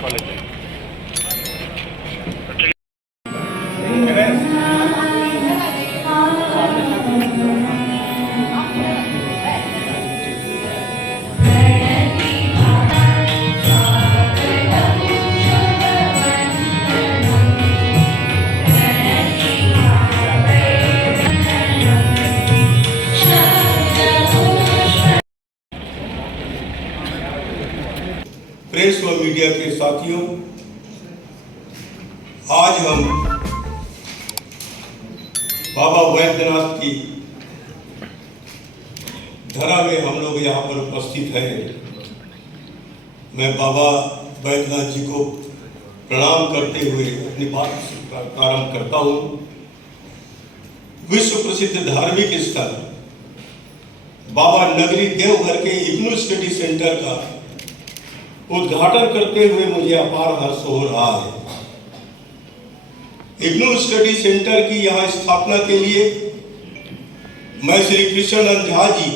College है। Press व media के साथियों, आज हम बाबा वैद्यनाथ की धरा में हम लोग यहाँ पर उपस्थित हैं। मैं बाबा वैद्यनाथ जी को प्रणाम करते हुए अपनी बात का प्रारंभ करता हूँ। विश्व प्रसिद्ध धार्मिक स्थल बाबा नगरी देवघर के इग्नू स्टडी सेंटर का उद्घाटन करते हुए मुझे अपार हर्ष हो रहा है। इग्नू स्टडी सेंटर की यहाँ स्थापना के लिए मैं श्री कृष्णानंद झा जी,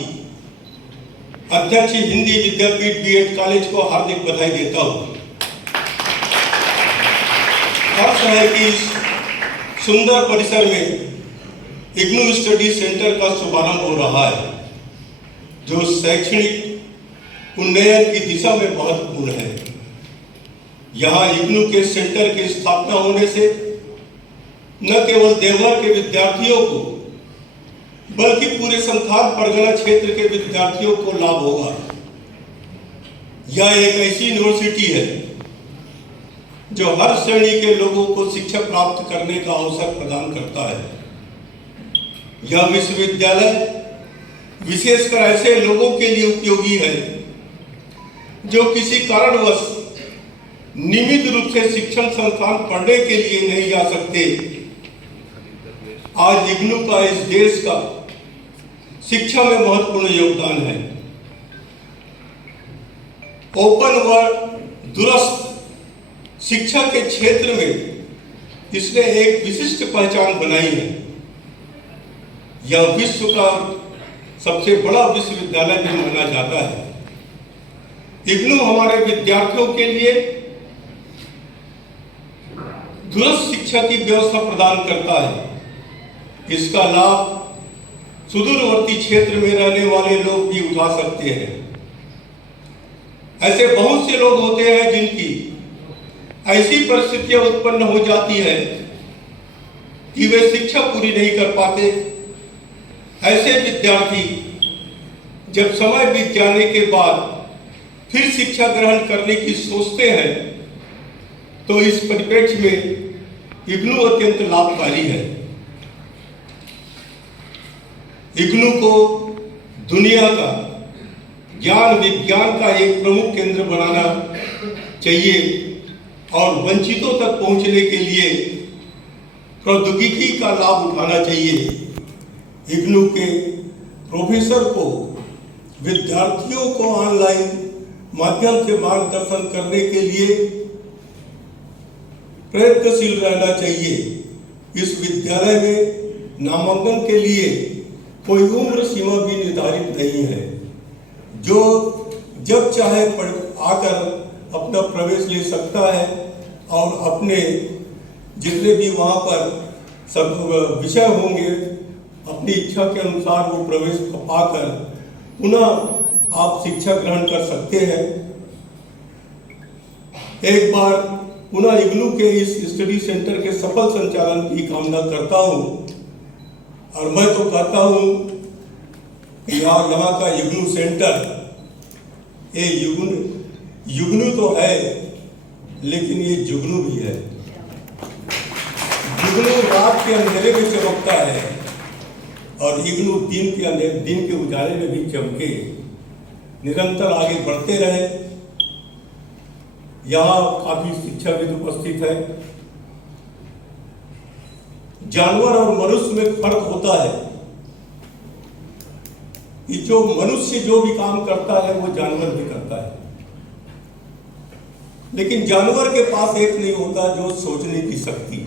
अध्यक्ष हिंदी विद्यापीठ बीएड कॉलेज को हार्दिक बधाई देता हूँ। हर्ष है कि इस सुंदर परिसर में इग्नू स्टडी सेंटर का शुभारंभ हो रहा है, जो शैक्षणिक उन्नयन की दिशा में महत्वपूर्ण है। यहाँ इग्नू के सेंटर की स्थापना होने से न केवल देवघर के विद्यार्थियों को बल्कि पूरे संथाल परगना क्षेत्र के विद्यार्थियों को लाभ होगा। यह एक ऐसी यूनिवर्सिटी है जो हर श्रेणी के लोगों को शिक्षा प्राप्त करने का अवसर प्रदान करता है। यह विश्वविद्यालय विशेषकर ऐसे लोगों के लिए उपयोगी है जो किसी कारणवश नियमित रूप से शिक्षण संस्थान पढ़ने के लिए नहीं जा सकते। आज इग्नू का इस देश का शिक्षा में महत्वपूर्ण योगदान है। ओपन व दूरस्थ शिक्षा के क्षेत्र में इसने एक विशिष्ट पहचान बनाई है। यह विश्व का सबसे बड़ा विश्वविद्यालय भी माना जाता है। इग्नू हमारे विद्यार्थियों के लिए दूरस्थ शिक्षा की व्यवस्था प्रदान करता है। इसका लाभ सुदूरवर्ती क्षेत्र में रहने वाले लोग भी उठा सकते हैं। ऐसे बहुत से लोग होते हैं जिनकी ऐसी परिस्थितियां उत्पन्न हो जाती है कि वे शिक्षा पूरी नहीं कर पाते। ऐसे विद्यार्थी जब समय बीत जाने के बाद फिर शिक्षा ग्रहण करने की सोचते हैं तो इस परिप्रेक्ष्य में इग्नू अत्यंत लाभकारी है। इग्नू को दुनिया का ज्ञान विज्ञान का एक प्रमुख केंद्र बनाना चाहिए और वंचितों तक पहुंचने के लिए प्रौद्योगिकी का लाभ उठाना चाहिए। इग्नू के प्रोफेसर को विद्यार्थियों को ऑनलाइन माध्यम से मार्गदर्शन करने के लिए प्रयत्नशील रहना चाहिए। इस विद्यालय में नामांकन के लिए कोई उम्र सीमा भी निर्धारित नहीं है। जो जब चाहे आकर अपना प्रवेश ले सकता है और अपने जितने भी वहाँ पर सब विषय होंगे अपनी इच्छा के अनुसार वो प्रवेश पाकर पुनः आप शिक्षा ग्रहण कर सकते हैं। एक बार पुनः इग्नू के इस स्टडी सेंटर के सफल संचालन की कामना करता हूं और मैं तो कहता हूं कि यहाँ का इग्नू सेंटर ये युग्नू तो है लेकिन ये जुगनू भी है। जुगनू रात के अंधेरे में चमकता है और इग्नू दिन के उजाले में भी चमके, निरंतर आगे बढ़ते रहे। यहाँ काफी शिक्षाविद उपस्थित है। जानवर और मनुष्य में फर्क होता है कि जो मनुष्य जो भी काम करता है वो जानवर भी करता है, लेकिन जानवर के पास एक नहीं होता जो सोचने की शक्ति।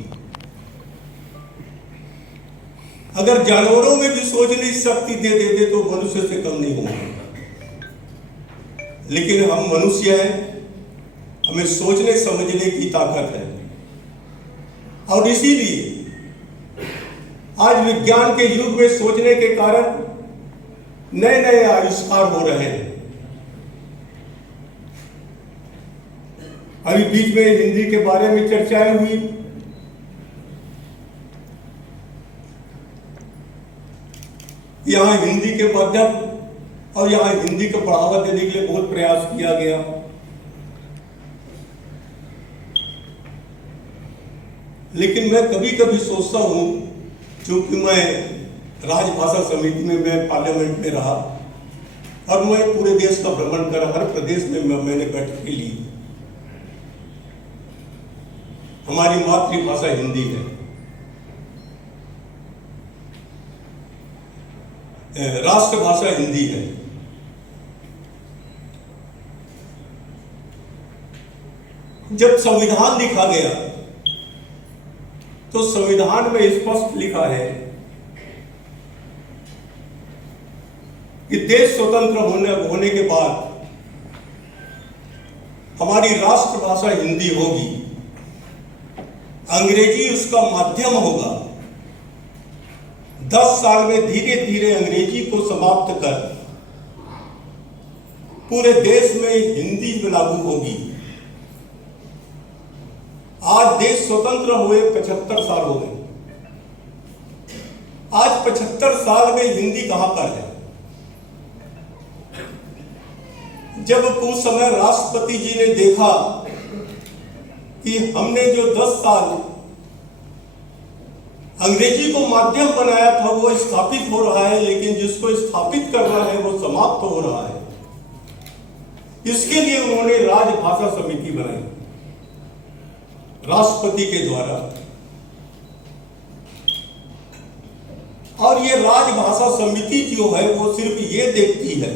अगर जानवरों में भी सोचने की शक्ति दे देते तो मनुष्य से कम नहीं होगा। लेकिन हम मनुष्य हैं, हमें सोचने समझने की ताकत है। और इसीलिए आज विज्ञान के युग में सोचने के कारण नए नए आविष्कार हो रहे हैं। अभी बीच में हिंदी के बारे में चर्चाएं हुई। यहाँ हिंदी के माध्यम और यहाँ हिंदी को बढ़ावा देने के लिए बहुत प्रयास किया गया। लेकिन मैं कभी कभी सोचता हूँ, क्योंकि मैं राजभाषा समिति में मैं पार्लियामेंट में रहा और मैं पूरे देश का भ्रमण करा, हर प्रदेश में मैंने बैठकें ली। हमारी मातृभाषा हिंदी है, राष्ट्रभाषा हिंदी है। जब संविधान लिखा गया तो संविधान में स्पष्ट लिखा है कि देश स्वतंत्र होने के बाद हमारी राष्ट्रभाषा हिंदी होगी, अंग्रेजी उसका माध्यम होगा। 10 साल में धीरे धीरे अंग्रेजी को समाप्त कर पूरे देश में हिंदी लागू होगी। आज देश स्वतंत्र हुए 75 साल हो गए। आज 75 साल में हिंदी कहां पर है? जब उस समय राष्ट्रपति जी ने देखा कि हमने जो 10 साल अंग्रेजी को माध्यम बनाया था वो स्थापित हो रहा है, लेकिन जिसको स्थापित करना है वो समाप्त हो रहा है। इसके लिए उन्होंने राजभाषा समिति बनाई राष्ट्रपति के द्वारा। और ये राजभाषा समिति जो है वो सिर्फ ये देखती है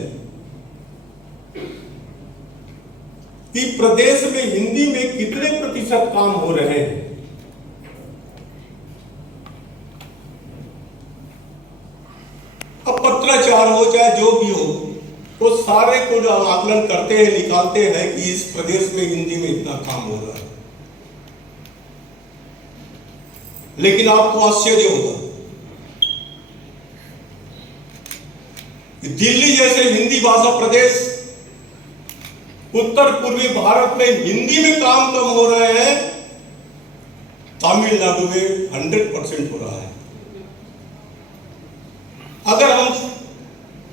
कि प्रदेश में हिंदी में कितने प्रतिशत काम हो रहे हैं। अब पत्राचार हो चाहे जो भी हो, वो सारे को आकलन करते हैं, निकालते हैं कि इस प्रदेश में हिंदी में इतना काम हो रहा है। लेकिन आपको आश्चर्य होगा कि दिल्ली जैसे हिंदी भाषा प्रदेश, उत्तर पूर्वी भारत में हिंदी में काम कम हो रहे हैं, तमिलनाडु में 100% हो रहा है। अगर हम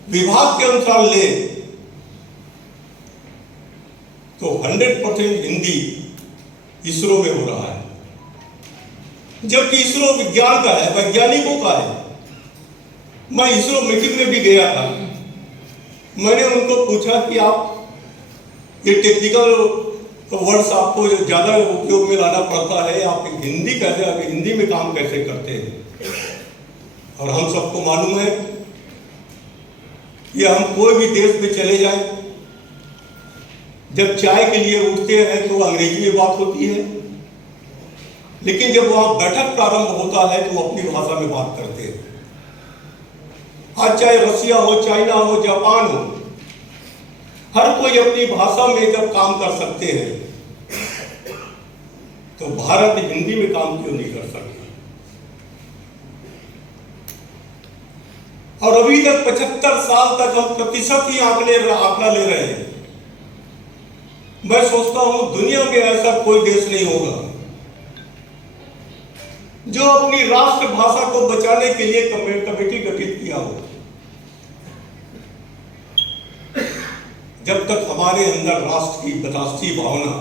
विभाग के अनुसार ले तो 100% हिंदी इसरो में हो रहा है, जबकि इसरो विज्ञान का है, वैज्ञानिकों का है। मैं इसरो मीटिंग में भी गया था। मैंने उनको पूछा कि आप ये टेक्निकल वर्ड्स आपको ज्यादा उपयोग में लाना पड़ता है, आप हिंदी में काम कैसे करते हैं? और हम सबको मालूम है कि हम कोई भी देश में चले जाएं, जब चाय के लिए उठते हैं तो अंग्रेजी में बात होती है, लेकिन जब वहां बैठक प्रारंभ होता है तो अपनी भाषा में बात करते हैं। आज चाहे रसिया हो, चाइना हो, जापान हो, हर कोई अपनी भाषा में जब काम कर सकते हैं तो भारत हिंदी में काम क्यों नहीं कर सकता? और अभी तक 75 साल तक हम प्रतिशत ही आंकड़ा ले रहे हैं। मैं सोचता हूं दुनिया में ऐसा कोई देश नहीं होगा जो अपनी राष्ट्रभाषा को बचाने के लिए कमेटी गठित किया हो। जब तक हमारे अंदर राष्ट्रीय भावना